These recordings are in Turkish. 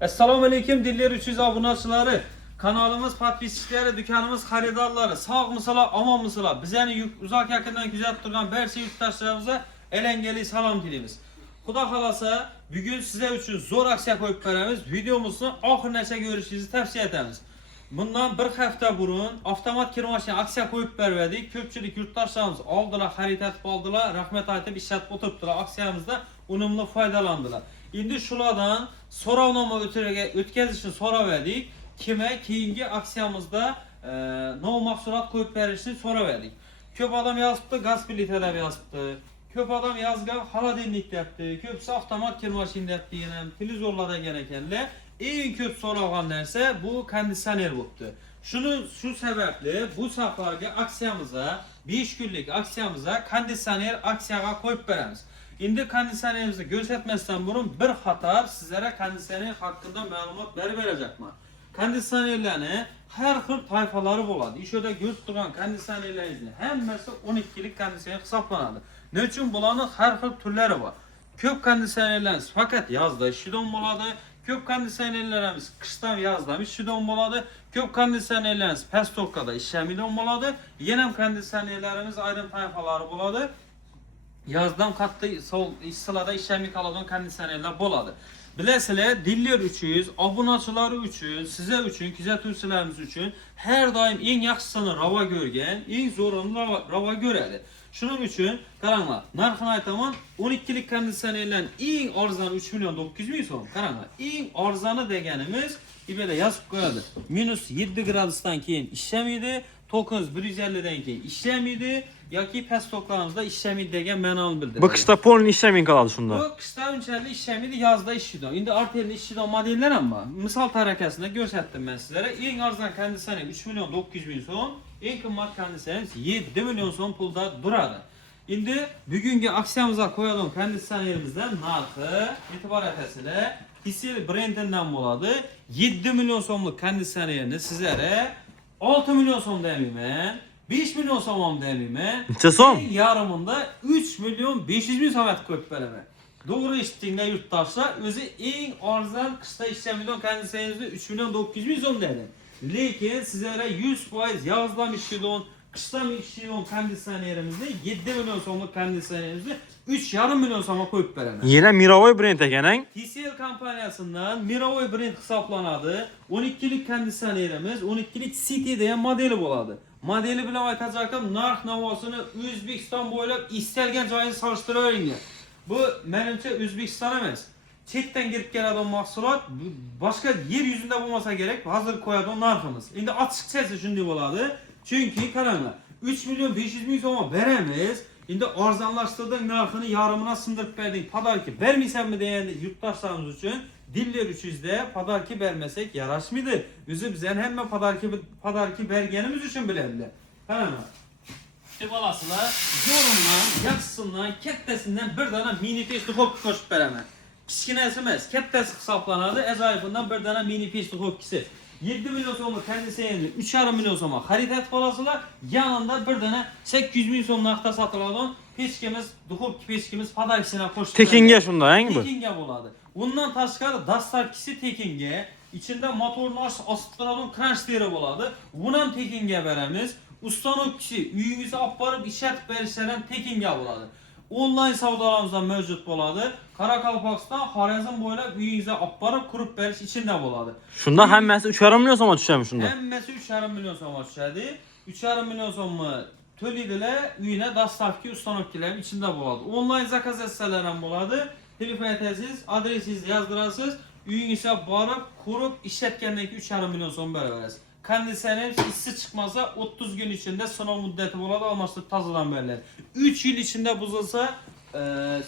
Esselamu Aleyküm Diller 300 abonaçıları. Kanalımız patpisçileri, dükkanımız xaridarları. Sağ mısılar, aman mısılar? Bizəni uzak yakından güzel tutan bersi yurttaşlarımıza elengeli salam dilimiz. Xuda xalasa bugün size üçün zor aksiya koyup veremiz. Videomuzun ahirneçe görüşünüzü tavsiye edemiz. Bundan bir hafta burun avtomat kirmaşına aksiya koyup verdik. Köpçülük yurttaşlarımız aldılar, xaritat aldılar, rahmet aytıp işletip oturttular. Aksiyamızda unumlu faydalandılar. İndi şuradan soravnama ötkez için sora verdik. Kime keyingi aksiyamızda no mahsulat koyup verişini sora verdik. Köp adam yazıptı, gaz bilitede yazıptı. Köp adam yazgan haladinlik yaptı. Köpse avtomat kirmaşin yaptı yine. Televizorlarda gerekenle. En köp soragan nerse bu kondisyoner boptu. Şu sebeple bu seferki aksiyamıza 5 günlük aksiyamıza kondisyoner aksiyaga koyup veremiz. İndi kondisyonerimizi göstermezden burun bir hatar sizlere kondisyoner hakkında malumat verecek mi? Kondisyonerlerini her xil tayfaları boladı. İşöde göz duran kondisyonerlerimizin hemmesi 12'lik kondisyoner hesaplanады. Ne için bulanın her xil türleri var. Köp kondisyonerlerimiz fakat yazda işidon boladı. Köp kondisyonerlerimiz kıştan yazda işidon boladı. Köp kondisyonerlerimiz pestokada işlemidon boladı. Yenem kondisyonerlerimiz ayrım tayfaları boladı. Yazdan katlı sol istilada işlemik alan kondisyonerler boladı. Bilesile diller 300, abonaçıları 300, size üçün, küzətürçülərimiz üçün her daim en yaxşısını rava görgen, en zorunu rava görədi. Şunun üçün, qaranlar, narxını aytamam, 12'lik kondisyonerlərin en arzanı 3 milyon 900 bin son. Qaranlar, en arzanı degenimiz, böyle yazıp koyadı. Minus 7 gradusdan keyin işlemiydi, 9-150'den keyin işlemiydi. Yaki pestoklarımızda işlemi degen mənanı bildirir. Bu kışta polin işlemin kaladı şunda. Bu kışta önçəli işlemiydi, yazda işlidon. İndi artelli işlidon modeller ama misal tarakasında gösterdim ben sizlere. En arzan kondisyoner 3 milyon 900 bin son, en kımmat kondisyonerimiz 7 milyon son pulda duradı. İndi bugünkü aksiyamıza koyalım kondisyonerimizden narxı itibar etəsiyle Hisil brandinden boladı. 7 milyon sonluk kondisyonerini sizlere 6 milyon son demeyim. 5 milyon somam demeyim. Neçə som? Yarımında 3 milyon 500 bin somat koyup vereme. Doğru işittiğinde yurttaşlar özü en arzan kışta işlemidon kondisyonerimizde 3 milyon 900 bin son dedi. Lakin sizlere 100% yazdan işidon, kıştan işidon kondisyonerimizde 7 milyon somluk kondisyonerimizde 3,5 milyon soma koyup vereme. Yine Miravoy brend ekenen. TCL kampanyasından Miravoy brend hesaplanadı. 12'lik kondisyonerimiz 12'lik City diye modeli boladı. Modeli bilen aytacakım narx navasını Özbekistan boylap istelgen joyini salıştırıverin. Bu menimce Özbekistan emas. Çetten girip geladi mahsulat başka yer yüzünde bulmasa gerek hazır koyadu narxımız. Şimdi açıkçası şunday boladı. Çünkü karanlar 3 milyon 500 bin soma veremiz. Şimdi arzanlaştırdığın narxını yarımına sındırıp verdin. Padarki vermeysen mi diyen yurttaşlarımız için Diller 300'de padarki vermesek yaraşmıydı. Üzü bizden hemen padarki vergenimiz için bilebilir. Tamam mı? İşte balasılar zorundan, yaxşısından, kettesinden bir tane mini peşli hop koşup veremez. Kiçkinesi emas, kettesi hesaplanadı. Ezayıfından bir tane mini peşli hopkisi. 7 milyon somlu kendisi yerinde 3,5 milyon somlu haritat balasılar. Yanında bir tane 800 milyon somlu akta satılan peşkimiz, duhop peşkimiz padarkisine koşup Tekinge şunda hangi bu? Tekinge boladı. Bundan taşkarı dastarkisi tekinge, içinde motorunu asıttıralım krançları boladı. Bundan tekinge veremiz. Ustanok kişi üyünüzü aparıp işlet verişlenen tekinge boladı. Online savdalarımızda mevcut boladı. Karakalpaks'ta Harazm boyla üyünüzü aparıp kurup veriş içinde boladı. Şunda hemmesi 3,5 milyon soma düşermiş şunda. Hemmesi 3,5 milyon soma düşerdi. 3,5 milyon soma tölidiler, üyüne dastarki ustanokkilerin içinde boladı. Online zakaz etselerin boladı. Telefon etəsiz, adresiz yazdırasız, üyünüzə barıb, kurup işletkenindeki 3,5 milyon son verərsiniz. Kondisyoner hissi çıkmasa 30 gün içinde sınav müddeti boladı, almasını tazadan verirler. 3 yıl içinde bozulsa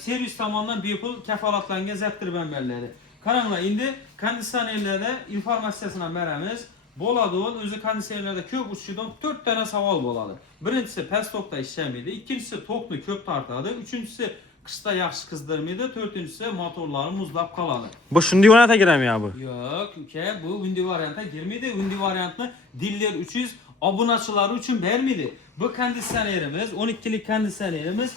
servis tamamından bir pul kefalatlarına zəttir ben verirler. Karanlar indi kondisyonerlərdə informasiyasına verəmiz. Boladığın özü kondisyonerlərdə kök uçudan 4 tane saval boladı. Birincisi pestokda işlemiydi, ikincisi toklu kök tartadı, üçüncüsü kışta yaxşı kızdırmıydı, dördüncüsü motorları muzlap kaladı. Bu şimdi varianta girem ya bu. Yok, bu Hyundai varianta girmedi. Hyundai variantını Diller 300 abonaçıları için vermedi. Bu kondisyonerimiz, 12'lik kondisyonerimiz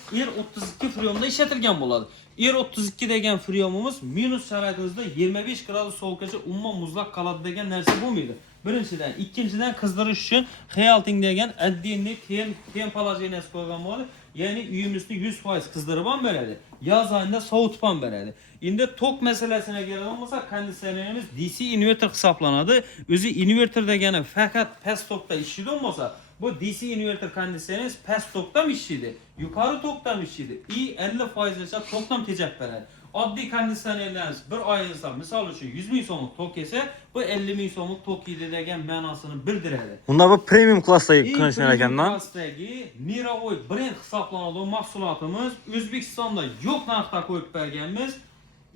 32 freonda işletilgen boladı. R32 degan freonumuz minus sharoitimizda 25 gradus sovuqgacha umuman muzlaq qoladi degan narsa bo'lmaydi. Birinchidan, ikkinchidan qizdirish uchun Healting degan отдельный tem положенияsi qo'ygan bo'ladi. Ya'ni uyimizni 100% qizdirib ham beradi. Yoz oyida sovutib ham beradi. Endi tok masalasine keladigan bo'lsak, konditsionerimiz DC inverter hisoblanadi. O'zi inverter degani faqat past tokda ishlaydigan bo'lsa, bu DC inverter konditsionerimiz past tokda ishlaydi, yuqori tokda ishlaydi. 50%gacha tokdan tejab beradi. Oddiy konditsionerlarimiz bir oyingizda misol uchun 100 ming so'mlik tok esa, bu 50 ming so'mlik tok yedi degan ma'nosini bildiradi. Bunda bu premium klassdagi konditsioner ekanda. Klassdagi Mirovoy brend hisoblanadigan mahsulotimiz O'zbekistonda yo'q narxda qo'yib berganmiz.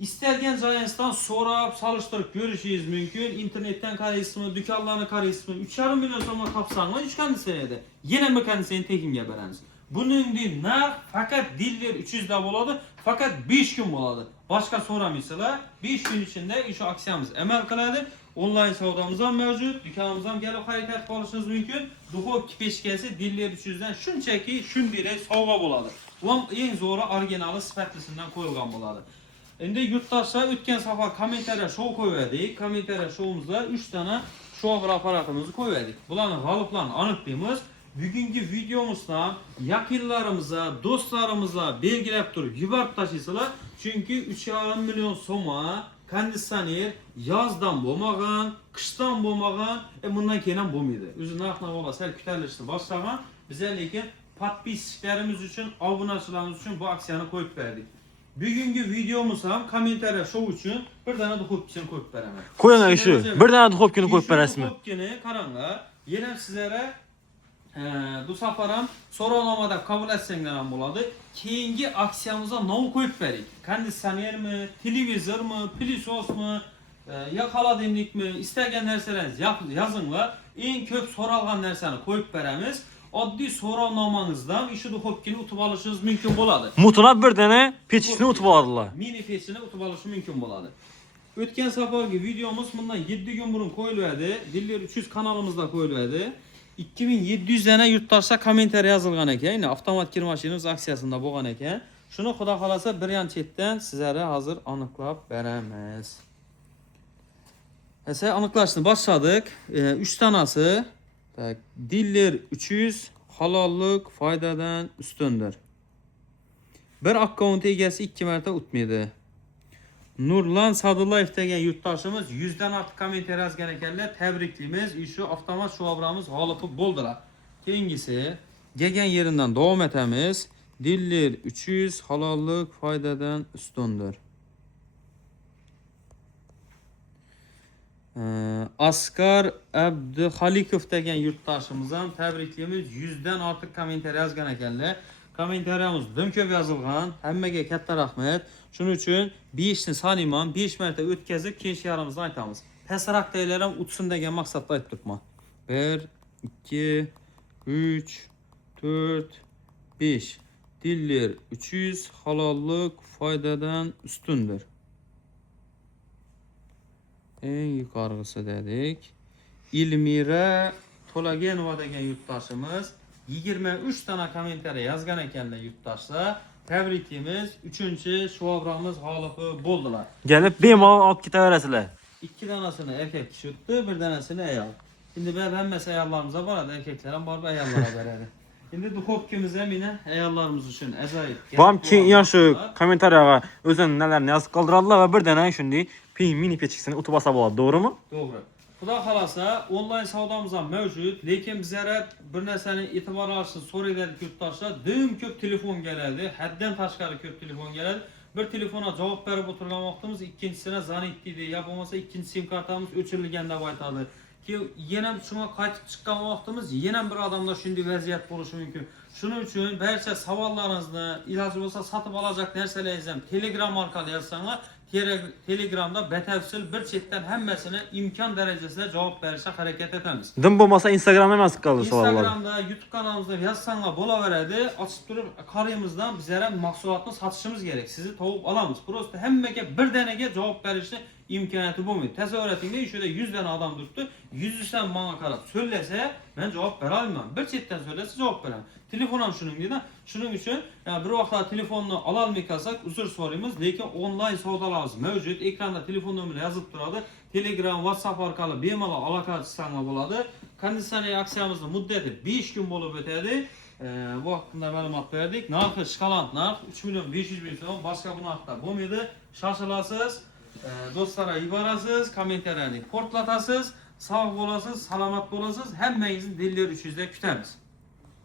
İstalgan joyingizdan so'rab, solishtirib ko'rishingiz mumkin. Internetdan qaraysizmi, do'konlarni qaraysizmi, 3,5 million so'mga topsangiz 3 konditsionerda yana bir konditsioner tekinga beramiz. Buning narx faqat dealer 300 da bo'ladi, faqat 5 kun bo'ladi. Boshqa so'ramaysizlar, 5 kun ichida shu aksiyamiz amal qiladi. Onlayn savdomiz ham mavjud, do'konimizga ham kelib xarid qilib olishingiz mumkin. Duxovka pechkasi dealer 300 dan shunchaki shunday sovg'a bo'ladi. Bu eng zo'ri originali sifatlisidan qo'yilgan bo'ladi. Endi yurtdoshlar o'tgan safar kommentariya show qo'ydik. Kommentariya showimizda 3 dona show apparatimizni qo'ydik. Bularning g'oliblarini aniqlaymiz. Bugungi videomizdan yaqinlarimizga, do'stlarimizga belgilab turib yuborib tashlaysizlar. Chunki 3,5 million so'mga konditsioner yozdan bo'lmagan, qishdan bo'lmagan, bundan keyin ham bo'lmaydi. O'zi narx-navolar sal ko'tarilishni boshlagan. Biz lekin podpischilarimiz uchun, obunachilarimiz uchun bu aksiyani qo'yib berdik. Bugungi videomuz ham kommentariya show uchun bir dona duxovkani qo'yib beraman. Qo'ying shu. Bir dona duxovkani qo'yib berasizmi? Duxovkani qaranglar. Yana sizlarga bu safar ham so'rovnomada qabul etsanglar ham bo'ladi. Keyingi aksiyamizga nov qo'yib berik. Konditsionermi, televizormi, plisosmi, yo xolodilnikmi, istagan narsalaringizni yozinglar. Eng ko'p so'ralgan narsani qo'yib beramiz. Oddiy so'rovnomangizdan shu duxovkani utib olishingiz mumkin bo'ladi. Mutlaq bir dona pechni utib oladilar. Mini pechni utib olish mumkin bo'ladi. O'tgan safargi videomuz bundan 7 kun burun qo'yiladi. Dealer 300 kanalimizda qo'yiladi. 2700 dana yurtdoshlar kommentariy yozilgan ekan. Yine avtomat kir mashinamiz aksiyasida bo'lgan ekan. Shuni xudo xolasa bir yan chetdan sizlarga hozir aniqlab beramiz. Esa aniqlashni boshladik. 3 tanasi Dealer 300 halollik foydadan ustundir. Bir akkaunt egasi 2 marta o'tmaydi. Nurlan Sadullayev degan yurtdoshimiz 100 dan ortiq kommentariy yozgan ekanlar. Tabriklaymiz. Shu avtomat shovramiz g'olibi bo'ldilar. Keyingisi kelgan yeridan davom etamiz. Dealer 300 halollik foydadan ustundir. Askar Abduhalikov degan yurtdoshimiz ham tabriklaymiz. 100 dan ortiq kommentariy yozgan ekanlar. Kommentariyamiz dim ko'p yozilgan. Hammaga katta rahmat. Shuning uchun 5 ni sanayman, 5 marta o'tkazib keyin shiorimizni aytamiz. Pasroqdagilar ham o'tsin degan maqsadda aytib turibman. 1 2 3 4 5 Dealer 300 halollik foydadan ustundir. Eng yuqorisi dedik. Ilmira To'lagenova degan yurtdoshimiz 23 dona kommentariy yozgan ekanlar yurtdoshlar. Tabriklaymiz. 3-shovramiz g'olibi bo'ldilar. Gelip bemalol olib ketaverasizlar. 2 donasini erkak kishi o'tdi, 1 donasini ayol. Endi bu hammasi ayollarimiz boradi, erkaklar ham borib ayollarga beradi. Endi duxovkamiz ham yana ayollarimiz uchun ajoyib. Bu ham keyin shu kommentariyaga o'zini nalarini yozib qoldiradilar va bir dona shunday mini pechkasini utib olsa bo'ladi, to'g'rimi? To'g'ri. Xudo xolasa onlayn savdomiz ham mavjud, lekin bizlara bir narsani e'tibor olishni so'raydigan yurtdoshlar, dim ko'p telefon keladi, haddan tashqari ko'p telefon keladi. Bir telefona javob berib o'tirgan vaqtimiz ikkinchisini zanit deydi, yo bo'lmasa ikkinchi sim kartamiz o'chirilgan deb aytadi. Keyin yana shunga qaytib chiqqan vaqtimiz yana bir odamda shunday vaziyat bo'lishi mumkin. Shuning uchun barcha savollaringizni iloji bo'lsa sotib olajak narsalaringizni ham Telegram orqali yozsanglar, Telegramda batafsil bir chetdan hammasini imkon darajasida javob berishga harakat etamiz. Dim bo'lmasa Instagramda emas qoldi savollar. Instagramda, YouTube kanalimizda yozsanglar bo'laveradi. Ochib turib qarayimizdan bizlar ham mahsulotni sotishimiz kerak. Sizni topib olamiz. Prosta hammaga bir danaga javob berishni imkaniyeti bulmuyor. Təsəvvürətingdə şöyle 100 tane adam durdu. 100'üsən bana qarab söyləsə, mən cavab verə bilməm. Bir çetdən söyləsə cavab verəm. Telefonam şunun deyən. Şunun üçün yani bir vaxtlar telefonunu alalmayacaqsak uzur soruyumuz. Lekin onlayn savdalarımız mövcud. Ekranda telefon nömrə yazıb duradı. Telegram, WhatsApp arkalı bemalol aloqa qilsanlar bo'ladi. Konditsioner aksiyamızın müddəti 5 gün bo'lib o'tadi. Bu hakkında məlumat verdik. Narxı şkalant narx 3 milyon 500 bin so'm. Başqa bu narxda bo'lmaydi. Şaşılasız. Dostlara yuborasiz, kommentariyani portlatasız. Sağ olasınız, salamat olasınız. Həmmənizin dilləri 300'də kütəmiz.